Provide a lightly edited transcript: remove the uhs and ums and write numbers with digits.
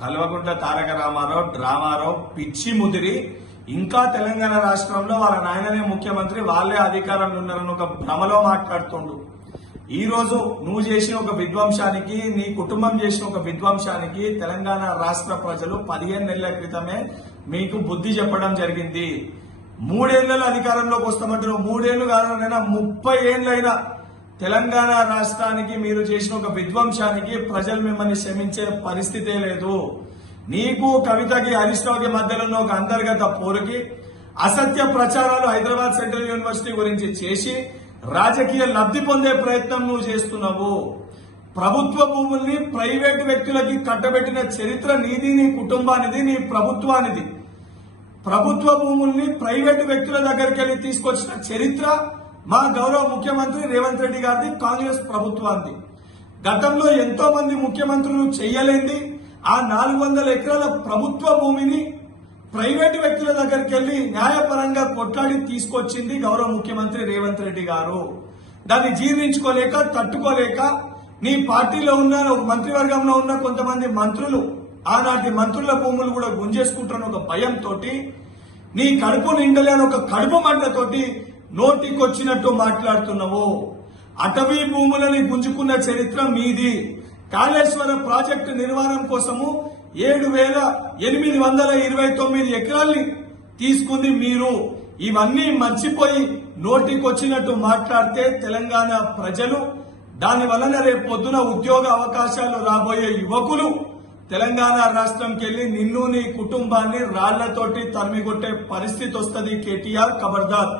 కల్వకుంట్ల తారక రామారావు డ్రామారావు పిచ్చి ముదిరి ఇంకా తెలంగాణ రాష్ట్రంలో వాళ్ళ నాయననే ముఖ్యమంత్రి, వాళ్ళే అధికారంలో ఉన్నారని ఒక భ్రమలో మాట్లాడుతుండు. ఈ రోజు నువ్వు చేసిన ఒక విధ్వంసానికి, నీ కుటుంబం చేసిన ఒక విధ్వంసానికి తెలంగాణ రాష్ట్ర ప్రజలు 15 నెలల క్రితమే మీకు బుద్ధి చెప్పడం జరిగింది. 3 ఏళ్లలో అధికారంలోకి వస్తామంటారు. 3 ఏళ్లు కాదనైనా 30 ఏళ్లైనా తెలంగాణ రాష్ట్రానికి మీరు చేసిన ఒక విధ్వంసానికి ప్రజలు మిమ్మల్ని క్షమించే పరిస్థితే లేదు. నీకు కవితకి హరీష్ రావుకి మధ్యలో ఉన్న ఒక అంతర్గత పోరుకి అసత్య ప్రచారాలు హైదరాబాద్ సెంట్రల్ యూనివర్సిటీ గురించి చేసి రాజకీయ లబ్ధి పొందే ప్రయత్నం నువ్వు చేస్తున్నావు. ప్రభుత్వ భూముల్ని ప్రైవేటు వ్యక్తులకి కట్టబెట్టిన చరిత్ర నీది, నీ కుటుంబానిది, నీ ప్రభుత్వానిది. ప్రభుత్వ భూముల్ని ప్రైవేటు వ్యక్తుల దగ్గరికి వెళ్లి తీసుకొచ్చిన చరిత్ర మా గౌరవ ముఖ్యమంత్రి రేవంత్ రెడ్డి గారిది, కాంగ్రెస్ ప్రభుత్వాన్ని. గతంలో ఎంతో మంది ముఖ్యమంత్రులు చెయ్యలేంది ఆ 400 ఎకరాల ప్రభుత్వ భూమిని ప్రైవేటు వ్యక్తుల దగ్గరికి వెళ్లి న్యాయపరంగా కొట్లాడి తీసుకొచ్చింది గౌరవ ముఖ్యమంత్రి రేవంత్ రెడ్డి గారు. దాన్ని జీర్ణించుకోలేక, తట్టుకోలేక నీ పార్టీలో ఉన్న ఒక మంత్రివర్గంలో ఉన్న కొంతమంది మంత్రులు ఆనాటి మంత్రుల భూములు కూడా గుంజేసుకుంటున్న ఒక భయంతో, నీ కడుపు నిండలేని ఒక కడుపు మంటతోటి నోటికొచ్చినట్టు మాట్లాడుతున్నావు. అటవీ భూములని గుంజుకున్న చరిత్ర మీది. కాళేశ్వర ప్రాజెక్టు నిర్మాణం కోసము 7,829 ఎకరాల్ని తీసుకుంది మీరు. ఇవన్నీ మర్చిపోయి నోటికొచ్చినట్టు మాట్లాడితే తెలంగాణ ప్రజలు, దాని వలన రేపు పొద్దున ఉద్యోగ అవకాశాలు రాబోయే యువకులు తెలంగాణ రాష్ట్రంకి వెళ్లి నిన్ను, నీ కుటుంబాన్ని రాళ్లతోటి తరిమికొట్టే పరిస్థితి వస్తుంది. కేటీఆర్, ఖబర్దార్.